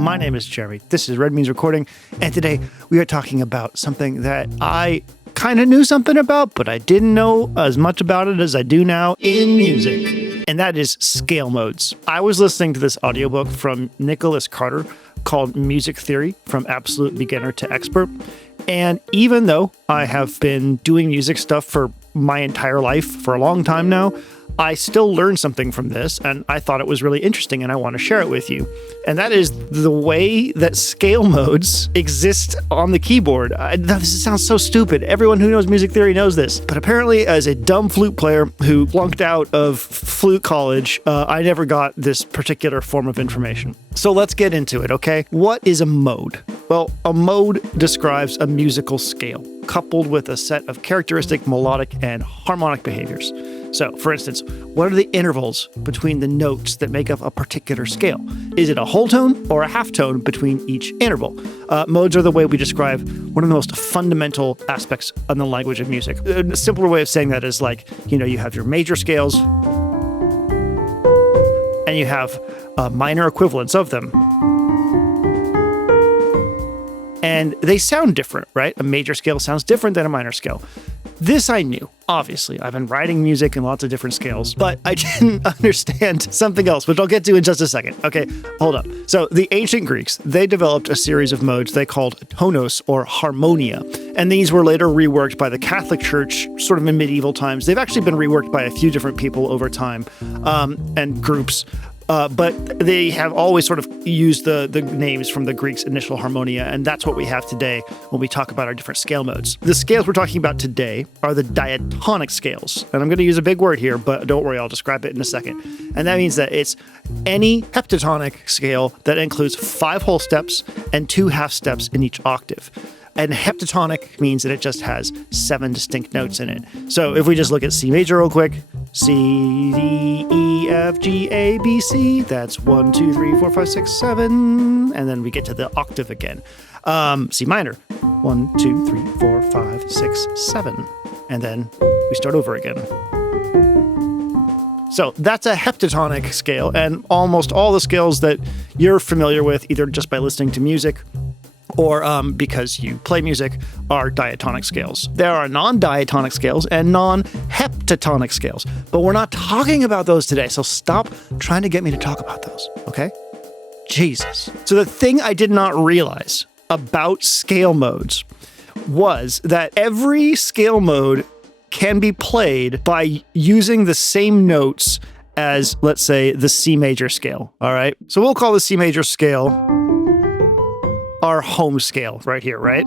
My name is Jeremy. This is Red Means Recording, and today we are talking about something that I kind of knew something about, but I didn't know as much about it as I do now in music, and that is scale modes. I was listening to this audiobook from Nicholas Carter called Music Theory, From Absolute Beginner to Expert, and even though I have been doing music stuff for my entire life for a long time now, I still learned something from this, and I thought it was really interesting, and I want to share it with you. And that is the way that scale modes exist on the keyboard. This sounds so stupid. Everyone who knows music theory knows this. But apparently, as a dumb flute player who flunked out of flute college, I never got this particular form of information. So let's get into it, okay? What is a mode? Well, a mode describes a musical scale, coupled with a set of characteristic melodic and harmonic behaviors. So, for instance, what are the intervals between the notes that make up a particular scale? Is it a whole tone or a half tone between each interval? Modes are the way we describe one of the most fundamental aspects of the language of music. A simpler way of saying that is like, you have your major scales and you have minor equivalents of them. And they sound different, right? A major scale sounds different than a minor scale. This I knew, obviously. I've been writing music in lots of different scales, but I didn't understand something else, which I'll get to in just a second. Okay, hold up. So the ancient Greeks, they developed a series of modes they called tonos or harmonia, and these were later reworked by the Catholic Church sort of in medieval times. They've actually been reworked by a few different people over time and groups. But they have always sort of used the names from the Greeks' initial harmonia, and that's what we have today when we talk about our different scale modes. The scales we're talking about today are the diatonic scales, and I'm going to use a big word here, but don't worry, I'll describe it in a second. And that means that it's any heptatonic scale that includes 5 whole steps and 2 half steps in each octave. And heptatonic means that it just has 7 distinct notes in it. So if we just look at C major real quick, C, D, E, F, G, A, B, C, that's 1, 2, 3, 4, 5, 6, 7, and then we get to the octave again. C minor, 1, 2, 3, 4, 5, 6, 7, and then we start over again. So that's a heptatonic scale, and almost all the scales that you're familiar with, either just by listening to music or because you play music, are diatonic scales. There are non-diatonic scales and non-heptatonic scales, but we're not talking about those today, so stop trying to get me to talk about those, okay? Jesus. So the thing I did not realize about scale modes was that every scale mode can be played by using the same notes as, let's say, the C major scale, all right? So we'll call the C major scale our home scale right here, right?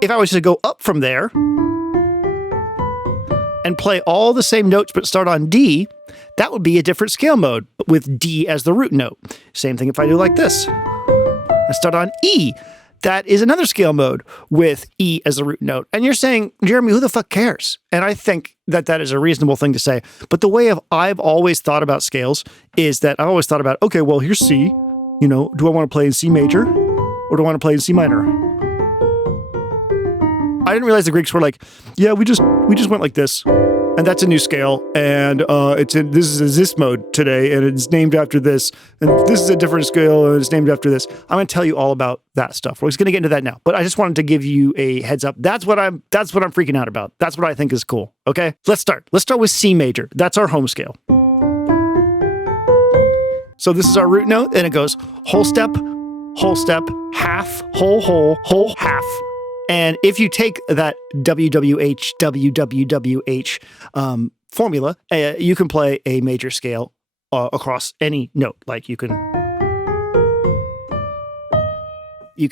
If I was to go up from there and play all the same notes but start on D, that would be a different scale mode with D as the root note. Same thing if I do like this and start on E. That is another scale mode with E as the root note. And you're saying, Jeremy, who the fuck cares? And I think that that is a reasonable thing to say. But the way I've always thought about scales is that I've always thought about, okay, well, here's C. Do I want to play in C major or do I want to play in C minor? I didn't realize the Greeks were like, yeah, we just went like this, and that's a new scale, and this is a this mode today, and it's named after this, and this is a different scale, and it's named after this. I'm going to tell you all about that stuff. We're just going to get into that now, but I just wanted to give you a heads up. That's what I'm freaking out about. That's what I think is cool. Okay, let's start. Let's start with C major. That's our home scale. So this is our root note, and it goes whole step, half, whole, half. And if you take that WWH formula, you can play a major scale across any note. Like you can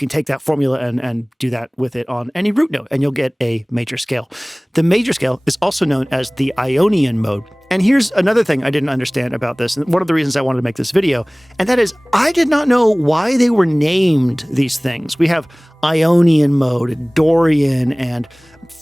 take that formula and do that with it on any root note, and you'll get a major scale. The major scale is also known as the Ionian Mode. And here's another thing I didn't understand about this, and one of the reasons I wanted to make this video, and that is I did not know why they were named these things. We have Ionian Mode, and Dorian, and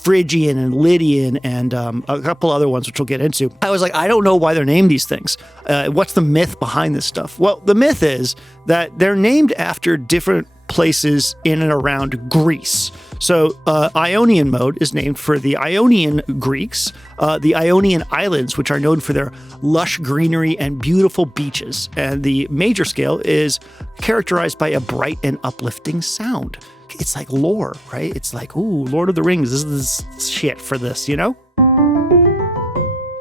Phrygian, and Lydian, and a couple other ones, which we'll get into. I was like, I don't know why they're named these things. What's the myth behind this stuff? Well, the myth is that they're named after different places in and around Greece. So Ionian Mode is named for the Ionian Greeks, the Ionian Islands, which are known for their lush greenery and beautiful beaches. And the major scale is characterized by a bright and uplifting sound. It's like lore, right? It's like, ooh, Lord of the Rings, this is shit for this, you know?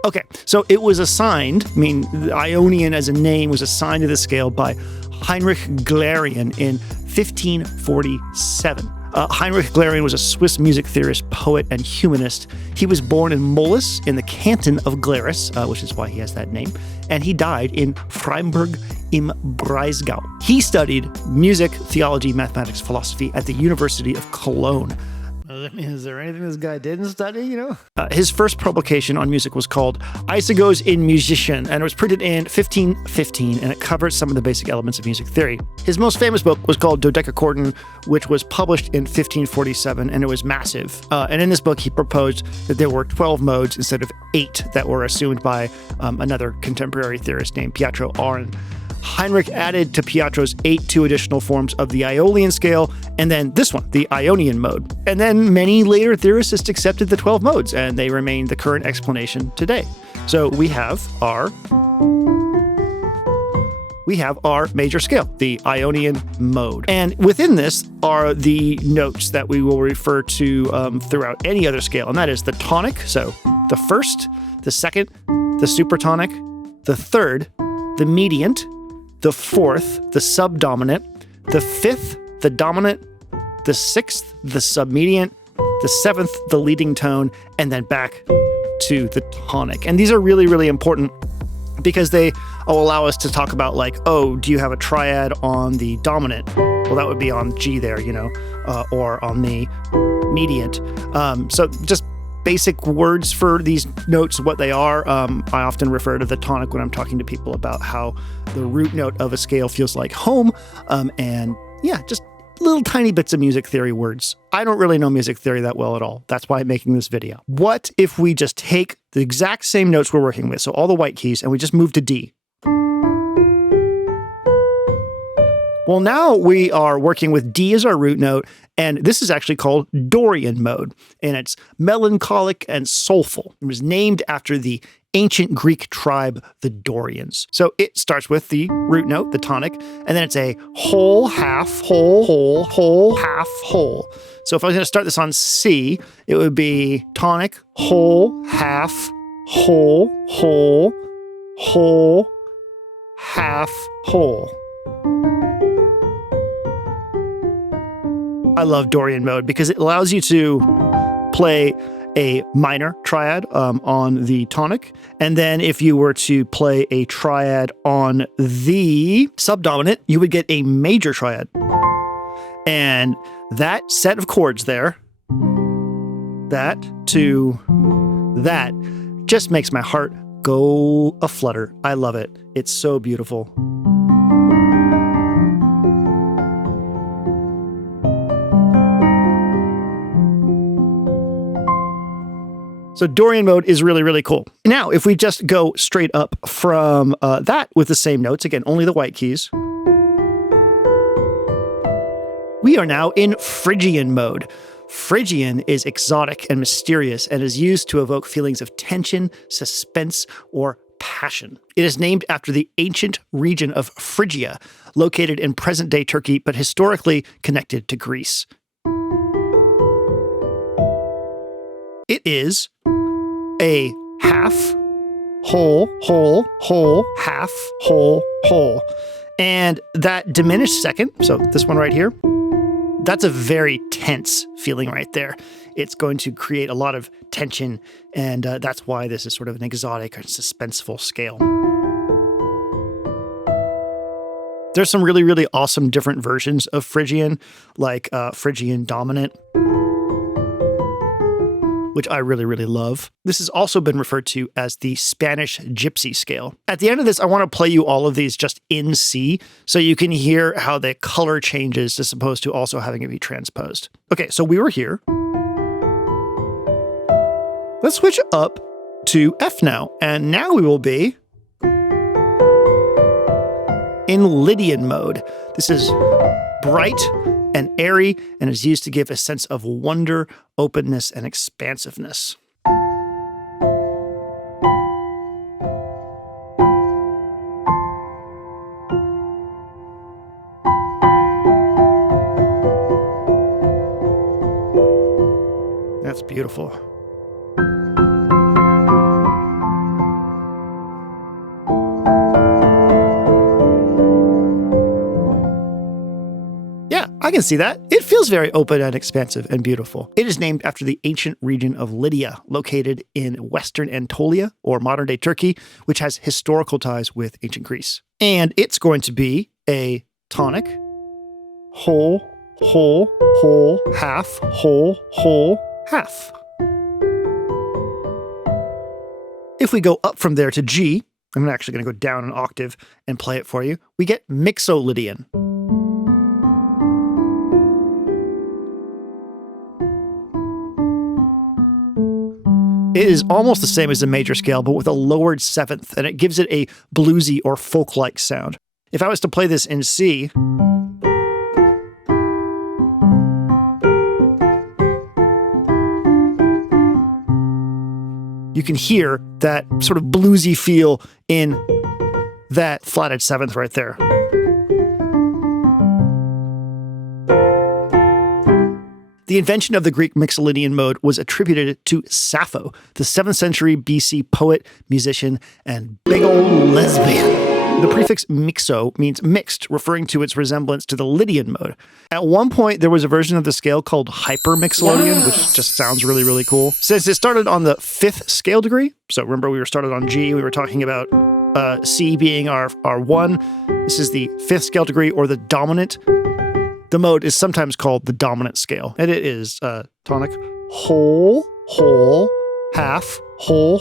Okay, so it was assigned, Ionian as a name was assigned to the scale by Heinrich Glerian in 1547. Heinrich Glerian was a Swiss music theorist, poet, and humanist. He was born in Mollis in the canton of Glarus, which is why he has that name, and he died in Freiburg im Breisgau. He studied music, theology, mathematics, philosophy at the University of Cologne. Is there anything this guy didn't study, you know? His first publication on music was called Isagoes in Musician, and it was printed in 1515, and it covered some of the basic elements of music theory. His most famous book was called Dodecachordon, which was published in 1547, and it was massive. And in this book, he proposed that there were 12 modes instead of 8 that were assumed by another contemporary theorist named Pietro Aron. Heinrich added to Pietro's 8 2 additional forms of the Aeolian scale, and then this one, the Ionian mode. And then many later theorists accepted the 12 modes, and they remain the current explanation today. So we have our major scale, the Ionian mode. And within this are the notes that we will refer to throughout any other scale, and that is the tonic, so the first, the second, the supertonic, the third, the mediant, the fourth, the subdominant, the fifth, the dominant, the sixth, the submediant, the seventh, the leading tone, and then back to the tonic. And these are really, really important because they allow us to talk about like, oh, do you have a triad on the dominant? Well, that would be on G there, you know, or on the mediant. So just basic words for these notes, what they are. I often refer to the tonic when I'm talking to people about how the root note of a scale feels like home. And yeah, just little tiny bits of music theory words. I don't really know music theory that well at all. That's why I'm making this video. What if we just take the exact same notes we're working with, so all the white keys, and we just move to D? Well, now we are working with D as our root note, and this is actually called Dorian mode, and it's melancholic and soulful. It was named after the ancient Greek tribe, the Dorians. So it starts with the root note, the tonic, and then it's a whole, half, whole, whole, whole, half, whole. So if I was going to start this on C, it would be tonic, whole, half, whole, whole, whole, half, whole. I love Dorian mode because it allows you to play a minor triad on the tonic. And then if you were to play a triad on the subdominant, you would get a major triad. And that set of chords there, that to that, just makes my heart go aflutter. I love it. It's so beautiful. So Dorian mode is really, really cool. Now, if we just go straight up from that with the same notes, again, only the white keys, we are now in Phrygian mode. Phrygian is exotic and mysterious and is used to evoke feelings of tension, suspense, or passion. It is named after the ancient region of Phrygia, located in present-day Turkey, but historically connected to Greece. It is a half, whole, whole, whole, half, whole, whole. And that diminished second, so this one right here, that's a very tense feeling right there. It's going to create a lot of tension, and that's why this is sort of an exotic or suspenseful scale. There's some really, really awesome different versions of Phrygian, like Phrygian dominant, which I really, really love. This has also been referred to as the Spanish Gypsy scale. At the end of this, I want to play you all of these just in C, so you can hear how the color changes as opposed to also having it be transposed. Okay, so we were here. Let's switch up to F now, and now we will be in Lydian mode. This is bright and airy and is used to give a sense of wonder, openness, and expansiveness. That's beautiful. Yeah, I can see that. It feels very open and expansive and beautiful. It is named after the ancient region of Lydia, located in western Anatolia, or modern-day Turkey, which has historical ties with ancient Greece. And it's going to be a tonic, whole, whole, whole, half, whole, whole, half. If we go up from there to G, I'm actually going to go down an octave and play it for you, we get Mixolydian. It is almost the same as the major scale, but with a lowered seventh, and it gives it a bluesy or folk-like sound. If I was to play this in C, you can hear that sort of bluesy feel in that flatted seventh right there. The invention of the Greek Mixolydian mode was attributed to Sappho, the 7th century BC poet, musician, and big old lesbian. The prefix mixo means mixed, referring to its resemblance to the Lydian mode. At one point, there was a version of the scale called hypermixolydian, which just sounds really, really cool. Since it started on the 5th scale degree, so remember we were started on G, we were talking about C being our 1. This is the 5th scale degree, or the dominant. The mode is sometimes called the dominant scale, and it is tonic, whole, whole, half, whole,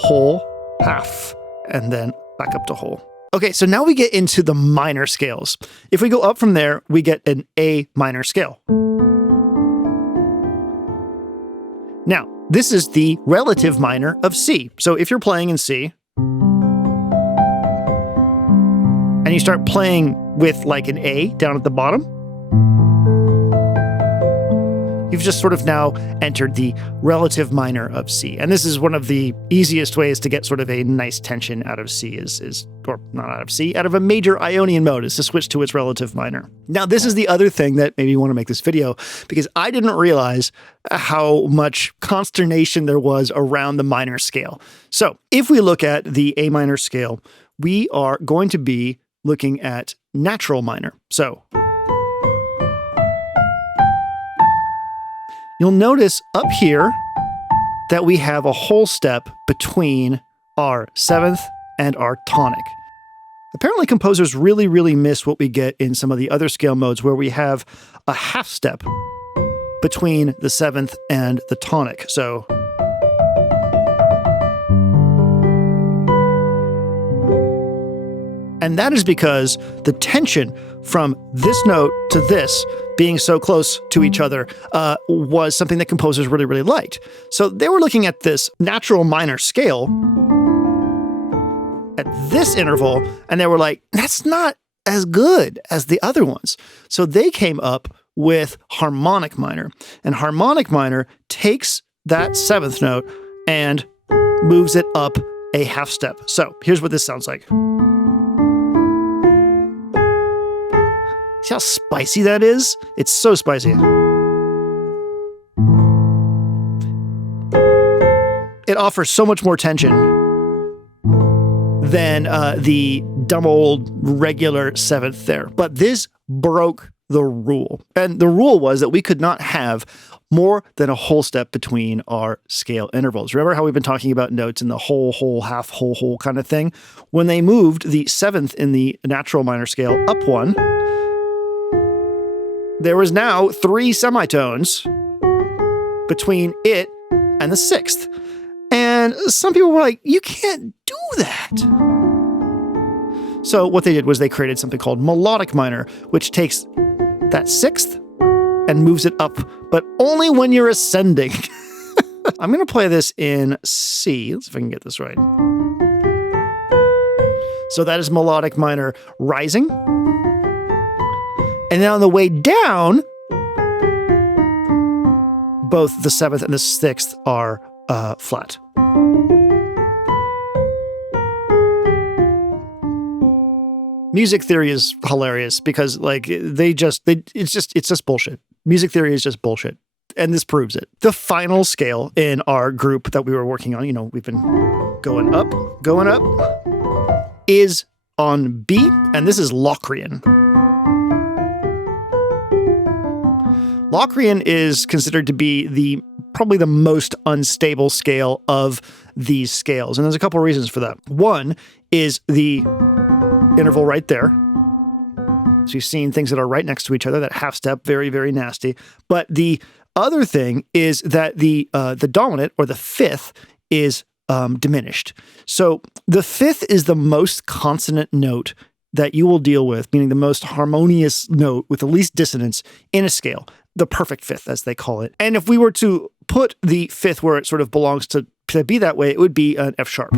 half, and then back up to whole. Okay, so now we get into the minor scales. If we go up from there, we get an A minor scale. Now, this is the relative minor of C. So if you're playing in C, and you start playing with like an A down at the bottom, you've just sort of now entered the relative minor of C. And this is one of the easiest ways to get sort of a nice tension out of C or not out of C, out of a major Ionian mode, is to switch to its relative minor. Now, this is the other thing that made me want to make this video, because I didn't realize how much consternation there was around the minor scale. So if we look at the A minor scale, we are going to be looking at natural minor. So you'll notice up here that we have a whole step between our 7th and our tonic. Apparently composers really, really miss what we get in some of the other scale modes, where we have a half step between the 7th and the tonic. So and that is because the tension from this note to this being so close to each other was something that composers really, really liked. So they were looking at this natural minor scale at this interval, and they were like, that's not as good as the other ones. So they came up with harmonic minor. And harmonic minor takes that 7th note and moves it up a half step. So here's what this sounds like. See how spicy that is? It's so spicy. It offers so much more tension than the dumb old regular 7th there. But this broke the rule. And the rule was that we could not have more than a whole step between our scale intervals. Remember how we've been talking about notes in the whole, whole, half, whole kind of thing? When they moved the 7th in the natural minor scale up 1, there was now 3 semitones between it and the 6th. And some people were like, you can't do that. So what they did was they created something called melodic minor, which takes that 6th and moves it up, but only when you're ascending. I'm going to play this in C. Let's see if I can get this right. So that is melodic minor rising. And then on the way down, both the 7th and the 6th are flat. Music theory is hilarious because like it's just bullshit. Music theory is just bullshit. And this proves it. The final scale in our group that we were working on, we've been going up, is on B, and this is Locrian. Locrian is considered to be probably the most unstable scale of these scales, and there's a couple of reasons for that. One is the interval right there. So you've seen things that are right next to each other, that half step, very, very nasty. But the other thing is that the dominant, or the 5th, is diminished. So the 5th is the most consonant note that you will deal with, meaning the most harmonious note with the least dissonance in a scale, the perfect 5th, as they call it. And if we were to put the 5th where it sort of belongs to be that way, it would be an F sharp,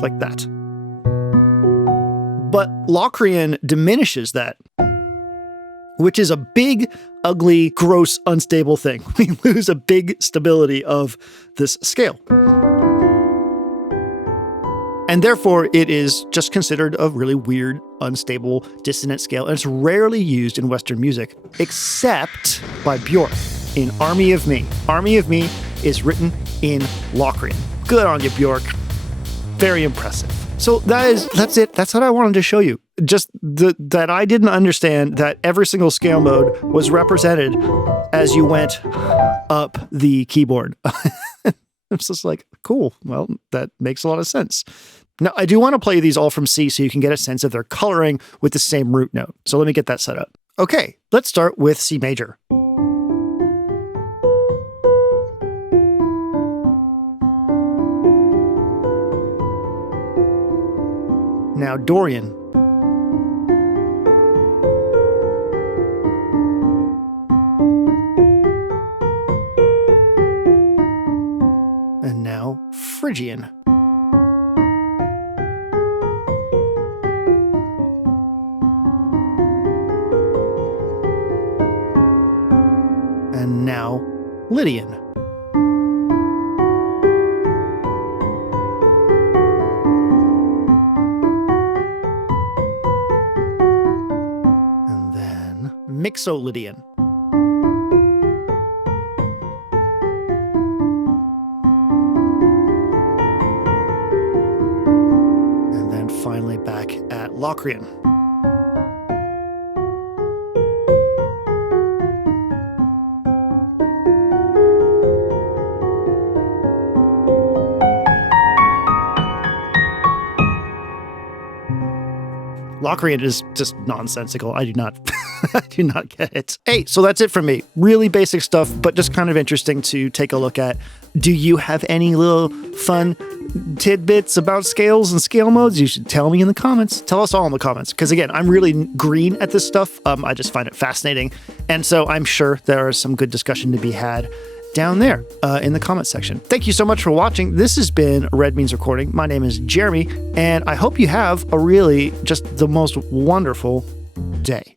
like that. But Locrian diminishes that, which is a big, ugly, gross, unstable thing. We lose a big stability of this scale. And therefore, it is just considered a really weird, unstable, dissonant scale. And it's rarely used in Western music, except by Bjork in Army of Me. Army of Me is written in Locrian. Good on you, Bjork. Very impressive. So that's it. That's what I wanted to show you. Just that I didn't understand that every single scale mode was represented as you went up the keyboard. It's just like, cool. Well, that makes a lot of sense. Now, I do want to play these all from C so you can get a sense of their coloring with the same root note. So let me get that set up. Okay, let's start with C major. Now Dorian. And now Phrygian. And now Lydian. Mixo Lydian. And then finally back at Locrian. Locrian is just nonsensical. I do not I do not get it. Hey, so that's it from me. Really basic stuff, but just kind of interesting to take a look at. Do you have any little fun tidbits about scales and scale modes? You should tell me in the comments. Tell us all in the comments. Because again, I'm really green at this stuff. I just find it fascinating. And so I'm sure there is some good discussion to be had down there in the comment section. Thank you so much for watching. This has been Red Means Recording. My name is Jeremy, and I hope you have a really just the most wonderful day.